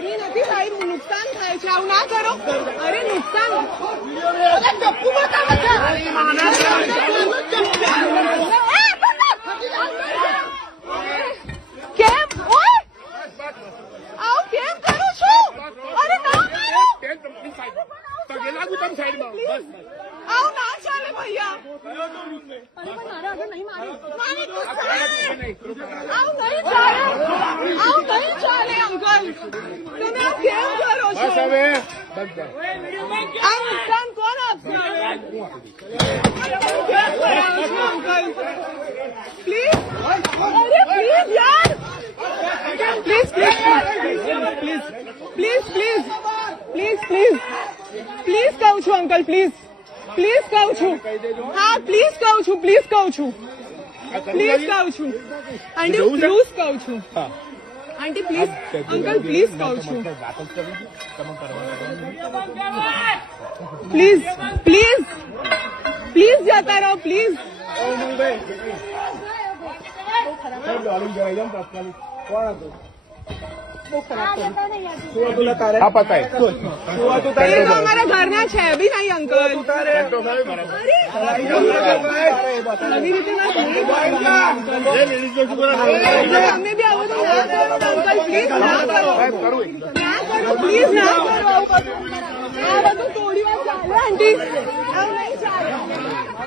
ઘરની નથી સાહેબ, નુકસાન થાય છે, આવું ના કરો. અરે નુકસાન ચપ્પુ બતાવે છે. કેમ આવું કેમ કરું છું? અરે ના કરો, આવું ના ચાલે ભૈયા. આવું નહીં ચાલે, આવું નહીં ચાલે અંકલ. તમે આવું કેમ કરો છો? આ નુકસાન કોણ આપશે? અંકલ પ્લીઝ, અરે પ્લીઝ યાર, please please please please please please please please કહું છું અંકલ, પ્લીઝ પ્લીઝ કહું છું. હા પ્લીઝ કહું છું, પ્લીઝ કહું છું, પ્લીઝ કહું છું. આંટી પ્લીઝ કહું છું, આંટી પ્લીઝ, અંકલ પ્લીઝ કહું છું. પ્લીઝ પ્લીઝ પ્લીઝ જતા રહો, પ્લીઝ. અમારા ઘરના છે બી નહીં અંકલ. આવી રીતે તમને બી આવું તો ના કરો અંકલ, પ્લીઝ ના કરો, ના કરો, પ્લીઝ ના કરો. આ બધું થોડી વાર ચાલે આંટી, આવું નહીં ચાલે.